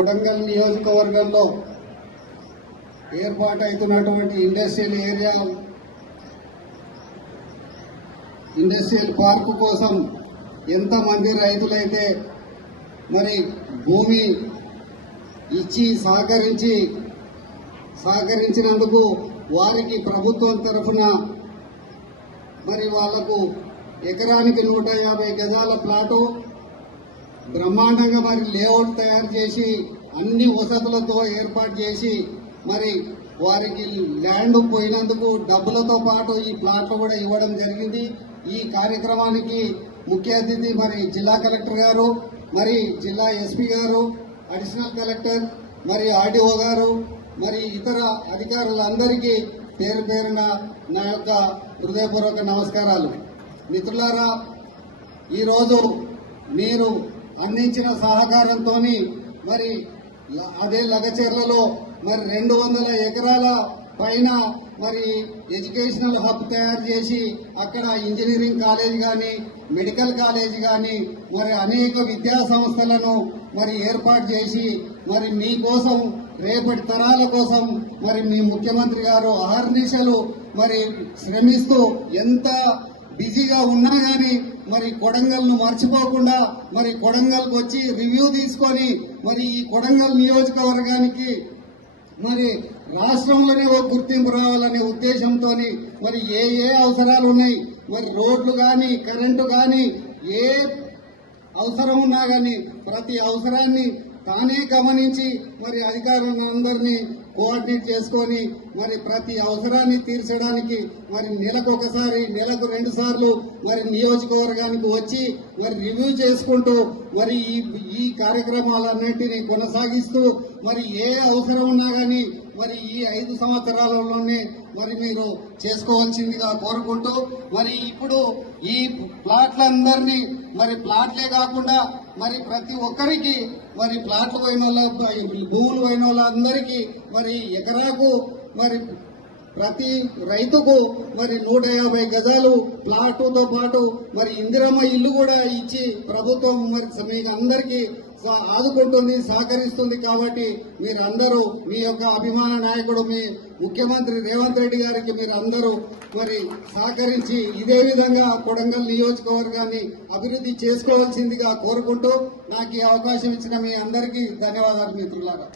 కొడంగల్ నియోజకవర్గంలో ఏర్పాటవుతున్నటువంటి industrial park కోసం ఎంతమంది రైతులైతే మరి భూమి ఇచ్చి సహకరించినందుకు వారికి ప్రభుత్వం తరఫున మరి వాళ్లకు ఎకరానికి 150 గజాల ప్లాటు బ్రహ్మాండంగా మరి లేఅవుట్ తయారు చేసి అన్ని వసతులతో ఏర్పాటు చేసి మరి వారికి ల్యాండ్ పోయినందుకు డబ్బులతో పాటు ఈ ప్లాట్లు కూడా ఇవ్వడం జరిగింది. ఈ కార్యక్రమానికి ముఖ్య అతిథి మరి జిల్లా కలెక్టర్ గారు, మరి జిల్లా ఎస్పీ గారు, అడిషనల్ కలెక్టర్, మరి ఆర్డీఓ గారు, మరి ఇతర అధికారులందరికీ పేరు పేరున నా యొక్క హృదయపూర్వక నమస్కారాలు. మిత్రులారా, ఈరోజు మీరు అందించిన సహకారంతో మరి అదే లగచెర్లలో మరి 200 ఎకరాల పైన మరి ఎడ్యుకేషనల్ హబ్ తయారు చేసి అక్కడ ఇంజనీరింగ్ కాలేజ్ కానీ, మెడికల్ కాలేజ్ కానీ, మరి అనేక విద్యా సంస్థలను మరి ఏర్పాటు చేసి మరి మీకోసం, రేపటి తరాల కోసం మరి మీ ముఖ్యమంత్రి గారు అహర్నిశలు మరి శ్రమిస్తూ ఎంత బిజీగా ఉన్నా కానీ మరి కొడంగల్ను మర్చిపోకుండా మరి కొడంగల్కి వచ్చి రివ్యూ తీసుకొని మరి ఈ కొడంగల్ నియోజకవర్గానికి మరి రాష్ట్రంలోనే ఒక గుర్తింపు రావాలనే ఉద్దేశంతో మరి ఏ అవసరాలు ఉన్నాయి, మరి రోడ్లు కానీ, కరెంటు కానీ, ఏ అవసరం ఉన్నా కానీ ప్రతి అవసరాన్ని తానే గమనించి మరి అధికారులందరినీ కోఆర్డినేట్ చేసుకొని మరి ప్రతి అవసరాన్ని తీర్చడానికి మరి నెలకొకసారి, నెలకు 2 సార్లు మరి నియోజకవర్గానికి వచ్చి మరి రివ్యూ చేసుకుంటూ మరి ఈ కార్యక్రమాలన్నింటినీ కొనసాగిస్తూ మరి ఏ అవసరం ఉన్నా కానీ మరి ఈ 5 సంవత్సరాలలోనే మరి మీరు చేసుకోవాల్సిందిగా కోరుకుంటూ మరి ఇప్పుడు ఈ ప్లాట్లందరినీ మరి ప్లాట్లే కాకుండా మరి ప్రతి ఒక్కరికి మరి ప్లాట్లు పోయిన వాళ్ళ, భూములు పోయిన వాళ్ళందరికీ మరి ఎకరాకు మరి ప్రతి రైతుకు మరి 150 గజాలు ప్లాటుతో పాటు మరి ఇందిరమ్మ ఇల్లు కూడా ఇచ్చి ప్రభుత్వం మరి మీకు అందరికీ ఆదుకుంటుంది, సహకరిస్తుంది. కాబట్టి మీరందరూ మీ యొక్క అభిమాన నాయకుడు మీ ముఖ్యమంత్రి రేవంత్ రెడ్డి గారికి మీరు అందరూ మరి సహకరించి ఇదే విధంగా కొడంగల్ నియోజకవర్గాన్ని అభివృద్ధి చేసుకోవాల్సిందిగా కోరుకుంటూ నాకు ఈ అవకాశం ఇచ్చిన మీ అందరికీ ధన్యవాదాలు మిత్రులారా.